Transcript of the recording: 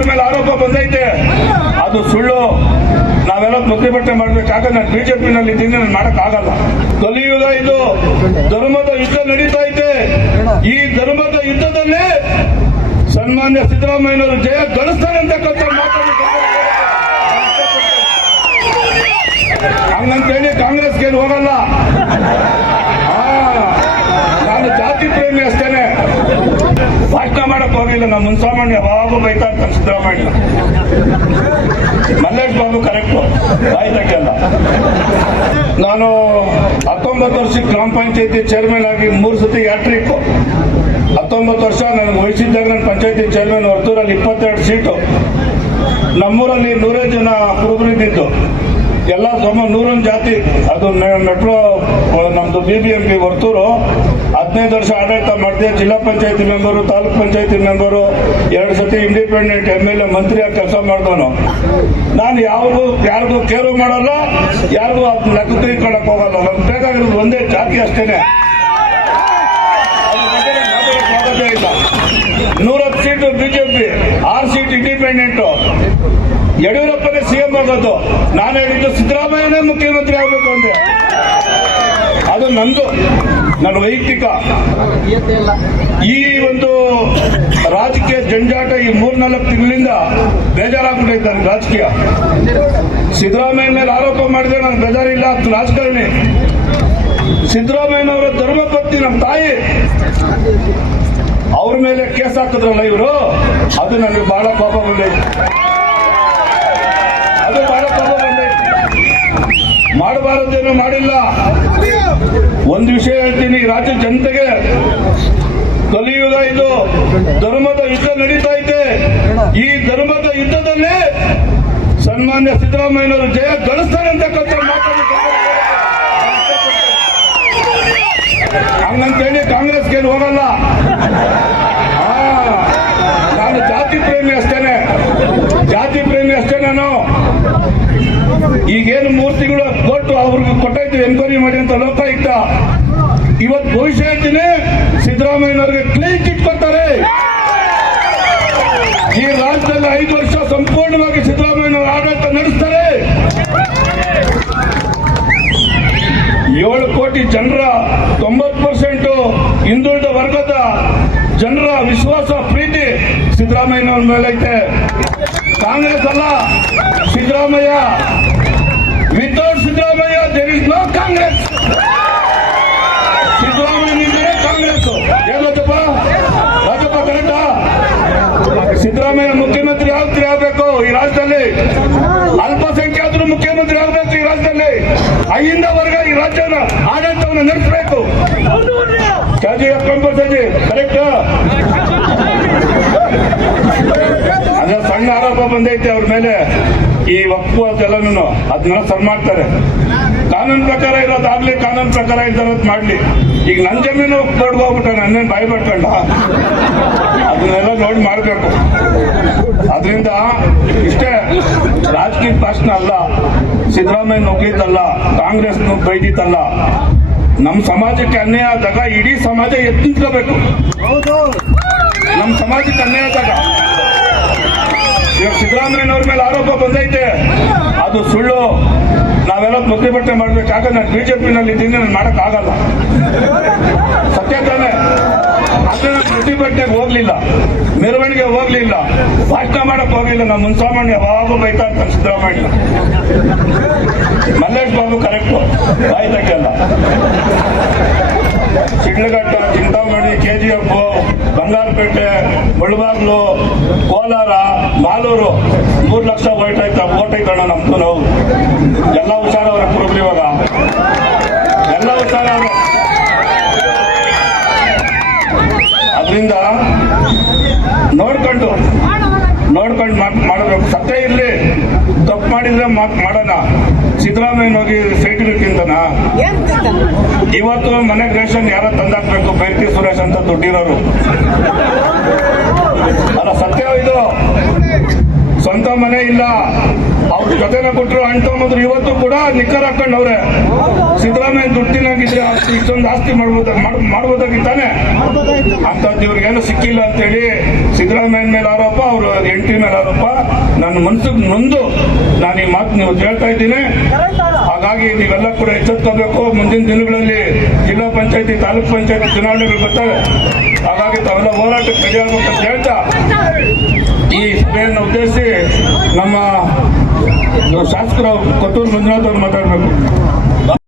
ಸಿದ್ದರಾಮಯ್ಯನವ್ರ ಮೇಲೆ ಆರೋಪ ಬಂದೈತೆ. ಅದು ಸುಳ್ಳು. ನಾವೆಲ್ಲ ಪ್ರತಿಭಟನೆ ಮಾಡ್ಬೇಕಾಗ ನಾನು ಬಿಜೆಪಿನಲ್ಲಿ ಇದ್ದೀನಿ, ನಾನು ಮಾಡಕ್ ಆಗಲ್ಲ ಕಲಿಯುಗ ಇದು. ಧರ್ಮದ ಯುದ್ಧ ನಡೀತಾ ಇದೆ. ಈ ಧರ್ಮದ ಯುದ್ಧದಲ್ಲಿ ಸನ್ಮಾನ್ಯ ಸಿದ್ದರಾಮಯ್ಯನವರು ಜಯ ಗಳಿಸ್ತಾರೆ ಅಂತಕ್ಕಂಥ ಮಾತನ್ನು ಹಂಗಂತೇಳಿ ಕಾಂಗ್ರೆಸ್ಗೆ ಏನು ಹೋಗಲ್ಲ ಆ, ನಾನು ಜಾತಿ ಪ್ರೇಮಿ ಅಷ್ಟೇನೆ ಭಾಷಣ ಹೋಗಿಲ್ಲ ನಮ್ಮ ಮುನ್ಸಾಮಾನ್ಯ ಯಾವಾಗೂ ಬೈತಾ ಇರ್ತಾನೆ ಸಿದ್ದರಾಮಯ್ಯ. ಮಲ್ಲೇಶ್ ಬಾಬು ಕರೆಕ್ಟ್ ಬಾಯಿ ತೆಗಿಯಲ್ಲ ನಾನು ಹತ್ತೊಂಬತ್ತು ವರ್ಷಕ್ಕೆ ಗ್ರಾಮ ಪಂಚಾಯತಿ ಚೇರ್ಮನ್ ಆಗಿ ಮೂರು ಸತಿ ಯಾಟ್ರಿಕ್ ಹತ್ತೊಂಬತ್ತು ವರ್ಷ ನನಗೆ ವಹಿಸಿದ್ದಾಗ ನನ್ನ ಪಂಚಾಯತಿ ಚೇರ್ಮನ್ ಹೊರತೂರಲ್ಲಿ ಇಪ್ಪತ್ತೆರಡು ಸೀಟು ನಮ್ಮೂರಲ್ಲಿ ನೂರೇ ಜನ ಕುರುಬರಿದ್ದಿದ್ದು ಎಲ್ಲ ಸಮ ನೂರೊಂದು ಜಾತಿ. ಅದು ನೆ- ಮೆಟ್ರೋ ನಮ್ದು ಬಿ ಬಿ ವರ್ತೂರು. ಹದಿನೈದು ವರ್ಷ ಆಡಳಿತ ಮಾಡಿದೆ, ಜಿಲ್ಲಾ ಪಂಚಾಯತಿ ಮೆಂಬರು, ತಾಲೂಕ್ ಪಂಚಾಯತಿ ಮೆಂಬರು, ಎರಡು ಸತಿ ಇಂಡಿಪೆಂಡೆಂಟ್ ಎಂ ಎಲ್ ಎ ಮಂತ್ರಿಯಾಗಿ ಕೆಲಸ ಮಾಡಿದವನು. ನಾನು ಯಾರಿಗೂ ಯಾರಿಗೂ ಕೇರು ಮಾಡಲ್ಲ, ಯಾರಿಗೂ ಅದು ತಿಳ್ಕೊಳಕ್ ಹೋಗಲ್ಲ. ನಮ್ಗೆ ಬೇಕಾಗಿರೋದು ಒಂದೇ ಜಾತಿ ಅಷ್ಟೇನೆ. ನೂರತ್ತು ಸೀಟು ಬಿಜೆಪಿ ಆರು ಸೀಟ್ ಇಂಡಿಪೆಂಡೆಂಟ್ ಯಡಿಯೂರಪ್ಪನೇ ಸಿಎಂ ಆಗೋದು ನಾನು ಹೇಳಿದ್ದು ಸಿದ್ದರಾಮಯ್ಯನೇ ಮುಖ್ಯಮಂತ್ರಿ ಆಗಬೇಕು ಅಂದೆ ಅದು ನಂದು, ನನ್ನ ವೈಯಕ್ತಿಕ. ಈ ಒಂದು ರಾಜಕೀಯ ಜಂಜಾಟ ಈ ಮೂರ್ನಾಲ್ಕು ತಿಂಗಳಿಂದ ಬೇಜಾರಾಗ್ಬಿಟ್ಟೈತೆ ನನಗೆ ರಾಜಕೀಯ. ಸಿದ್ದರಾಮಯ್ಯ ಮೇಲೆ ಆರೋಪ ಮಾಡಿದೆ ನನಗೆ ಬೇಜಾರಿಲ್ಲ, ಅದು ರಾಜಕಾರಣಿ. ಸಿದ್ದರಾಮಯ್ಯನವರ ಧರ್ಮಪತ್ನಿ ನಮ್ಮ ತಾಯಿ. ಅವ್ರ ಮೇಲೆ ಕೇಸ್ ಹಾಕಿದ್ರಲ್ಲ ಇವರು? ಅದು ನನಗೆ ಬಹಳ ಕೋಪ ಬಂದೈತೆ ಅದು ಬಹಳ ಕೋಪ ಬಂದೈತೆ ಮಾಡಬಾರದೇನು ಮಾಡಿಲ್ಲ. ಒಂದು ವಿಷಯ ಹೇಳ್ತೀನಿ, ರಾಜ್ಯ ಜನತೆಗೆ ಕಲಿಯುಗ ಇದು, ಧರ್ಮದ ಯುದ್ಧ ನಡೀತಾ ಇದೆ. ಈ ಧರ್ಮದ ಯುದ್ಧದಲ್ಲಿ ಸನ್ಮಾನ್ಯ ಸಿದ್ದರಾಮಯ್ಯನವರು ಜಯ ಗಳಿಸ್ತಾರೆ ಅಂತಕ್ಕಂಥ ಹಂಗಂತೇಳಿ ಕಾಂಗ್ರೆಸ್ಗೆ ಹೋಗಲ್ಲ. ನಾನು ಜಾತಿ ಪ್ರೇಮಿ ಅಷ್ಟೇನೆ. ಜಾತಿ ಪ್ರೇಮಿ ಅಷ್ಟೇ ನಾನು. ಈಗೇನು ಮೂರ್ತಿಗಳು ಎನ್ಕ್ವೈರಿ ಮಾಡಿ ಅಂತ ಲೋಕಾಯುಕ್ತ ಇವತ್ತು ಭವಿಷ್ಯ ಹೇಳ್ತೀನಿ ಸಿದ್ದರಾಮಯ್ಯನವ್ರಿಗೆ ಕ್ಲೀನ್ ಚಿಟ್ ಕೊಡ್ತಾರೆ. ಈ ರಾಜ್ಯದಲ್ಲಿ ಐದು ವರ್ಷ ಸಂಪೂರ್ಣವಾಗಿ ಸಿದ್ದರಾಮಯ್ಯನವರು ಆಡಳಿತ ನಡೆಸ್ತಾರೆ. ಏಳು ಕೋಟಿ ಜನರ ತೊಂಬತ್ತು ಪರ್ಸೆಂಟ್ ಹಿಂದುಳಿದ ವರ್ಗದ ಜನರ ವಿಶ್ವಾಸ, ಪ್ರೀತಿ ಸಿದ್ದರಾಮಯ್ಯನವ್ರ ಮೇಲೈತೆ. ಕಾಂಗ್ರೆಸ್ ಅಲ್ಲ, ಸಿದ್ದರಾಮಯ್ಯ ಇಸ್ ನೋ ಕಾಂಗ್ರೆಸ್. ಸಿದ್ದರಾಮಯ್ಯನಿಂದಲೇ ಕಾಂಗ್ರೆಸ್. ಹೇಳತ್ತಪ್ಪ ರಾಜಪ್ಪ? ಕರೆಕ್ಟ? ಸಿದ್ದರಾಮಯ್ಯ ಮುಖ್ಯಮಂತ್ರಿ ಆಗ್ತೀರಿ ಆಗ್ಬೇಕು ಈ ರಾಜ್ಯದಲ್ಲಿ. ಅಲ್ಪಸಂಖ್ಯಾತರು ಮುಖ್ಯಮಂತ್ರಿ ಆಗ್ಬೇಕು ಈ ರಾಜ್ಯದಲ್ಲಿ. ಅಹಿಂದ ವರ್ಗ ಈ ರಾಜ್ಯದ ಆಡಳಿತವನ್ನು ನಡೆಸಬೇಕು. If compulsory, correct? ಅದೇ ಸಣ್ಣ ಆರೋಪ ಬಂದೈತೆ ಅವ್ರ ಮೇಲೆ. ಈ ಒಪ್ಪು ಅದೆಲ್ಲನೂ ಅದನ್ನೆಲ್ಲ ಸರ್ ಮಾಡ್ತಾರೆ. ಕಾನೂನು ಪ್ರಕಾರ ಇರೋದಾಗ್ಲಿ ಕಾನೂನು ಪ್ರಕಾರ ಇದ್ದಾರೋದ್ ಮಾಡ್ಲಿ. ಈಗ ನನ್ನ ಜಮೀನು ದೊಡ್ಡೋಗ್ಬಿಟ್ಟ ನನ್ನೇನು ಭಯ ಪಡ್ಕೊಂಡ? ಅದನ್ನೆಲ್ಲ ನೋಡಿ ಮಾಡಬೇಕು. ಅದರಿಂದ ಇಷ್ಟೇ ರಾಜಕೀಯ ಭಾಷಣ ಅಲ್ಲ, ಸಿದ್ದರಾಮಯ್ಯ ನುಗ್ಗಿದ್ದಲ್ಲ, ಕಾಂಗ್ರೆಸ್ ಬೈದಿದ್ದಲ್ಲ. ನಮ್ಮ ಸಮಾಜಕ್ಕೆ ಅನ್ಯಾಯ ಆದಾಗ ಇಡೀ ಸಮಾಜ ಎತ್ತಿಸ್ಕೋಬೇಕು ನಮ್ಮ ಸಮಾಜಕ್ಕೆ ಅನ್ಯಾಯ ಆದಾಗ. ಇವಾಗ ಸಿದ್ದರಾಮಯ್ಯನವ್ರ ಮೇಲೆ ಆರೋಪ ಬಂದೈತೆ. ಅದು ಸುಳ್ಳು. ನಾವೆಲ್ಲ ಪ್ರತಿಭಟನೆ ಯಾಕಂದ್ರೆ ನಾನು ಬಿಜೆಪಿನಲ್ಲಿ ಇದ್ದೀನಿ, ನಾನು ಮಾಡಕ್ ಆಗಲ್ಲ. ಸತ್ಯ ತಾನೆ. ಆದ್ರೆ ನಾನು ಪ್ರತಿಭಟನೆಗೆ ಹೋಗ್ಲಿಲ್ಲ. ಮೆರವಣಿಗೆ ಹೋಗ್ಲಿಲ್ಲ. ಭಾಷಣ ಮಾಡಕ್ ಹೋಗಿಲ್ಲ ನಮ್ಮ ಮುನ್ಸಾಮಾನ್ಯ ಯಾವಾಗ ಬೈತಾ ಅಂತ ಸಿದ್ದರಾಮಯ್ಯ ಮಲ್ಲೇಶ್ ಬಾಬು ಕರೆಕ್ಟ್ ಬಾಯಿ ತೆಗಿಯಲ್ಲ. ಶಿಡ್ಲಘಟ್ಟ, ಚಿಂತಾಮಣಿ ಕೆಜಿಎಫ್ ಬಂಗಾರಪೇಟೆ, ಮುಳಬಾಗ್ಲು, ಕೋಲಾರ, ಮಾಲೂರು. ಮೂರು ಲಕ್ಷ ಓಟ್ ಆಯ್ತಾ ಓಟ್ ಐತಣ್ಣ ನಮ್ದು ನಾವು ಎಲ್ಲ ಹುಷಾರವ್ರ ಕುರುಬ್ರು ಇವಾಗ ಎಲ್ಲ ಹುಷಾರವ್ರು ಅದರಿಂದ ನೋಡ್ಕೊಂಡು ನೋಡ್ಕೊಂಡು ಮಾಡಬೇಕು ಸತ್ಯ ಇರ್ಲಿ. ತಪ್ಪು ಮಾಡಿದ್ರೆ ಮಾಡೋಣ. ಸಿದ್ದರಾಮಯ್ಯ ಹೋಗಿ ಸೈಟ್ಗಿಂತನ ಇವತ್ತು ಮನೆ ರೇಷನ್ ಯಾರ ತಂದಾಕ್ಬೇಕು ಬೇರ್ತಿ ಸುರೇಶ್ ಅಂತ ದುಡ್ಡಿರೋರು. ಅಲ್ಲ, ಸತ್ಯ ಇದು. ಸ್ವಂತ ಮನೆ ಇಲ್ಲ. ಅವ್ರ ಜೊತೆನ ಕೊಟ್ಟರು ಅಣ್ಣ ತಮ್ಮದ್ರು ಇವತ್ತು ಕೂಡ ನಿಕ್ಕರ್ ಹಾಕೊಂಡವ್ರೆ ಸಿದ್ದರಾಮಯ್ಯ ಆಸ್ತಿ, ಇಷ್ಟೊಂದು ಆಸ್ತಿ ಮಾಡ್ಬೋದ ಮಾಡ್- ಮಾಡ್ಬೋದಾಗಿತ್ತಾನೆ ಅಂತದ್ದು ಇವ್ರಿಗೇನು ಸಿಕ್ಕಿಲ್ಲ ಅಂತೇಳಿ ಸಿದ್ದರಾಮಯ್ಯ ಮೇಲೆ ಆರೋಪ, ಅವರು ಎಂಟಿ ಮೇಲೆ ಆರೋಪ. ನನ್ನ ಮನಸ್ಸಿಗೆ ನೊಂದು. ನಾನು ಈ ಮಾತು ನೀವು ಹೇಳ್ತಾ ಇದ್ದೀನಿ. ಹಾಗಾಗಿ ನೀವೆಲ್ಲ ಕೂಡ ಎಚ್ಚೆತ್ಕೋಬೇಕು. ಮುಂದಿನ ದಿನಗಳಲ್ಲಿ ಜಿಲ್ಲಾ ಪಂಚಾಯತಿ, ತಾಲೂಕ್ ಪಂಚಾಯತಿ ಚುನಾವಣೆಗಳು ಬರ್ತವೆ. ಹಾಗಾಗಿ ತಾವೆಲ್ಲ ಹೋರಾಟಕ್ಕೆ ರೆಡಿ ಆಗ್ಬೇಕಂತ ಹೇಳ್ತಾ ಈ ಸಭೆಯನ್ನು ಉದ್ದೇಶಿಸಿ ನಮ್ಮ ಶಾಸಕರು ಕೊತ್ತೂರು ಮಂಜುನಾಥ್ ಅವರು ಮಾತಾಡಬೇಕು.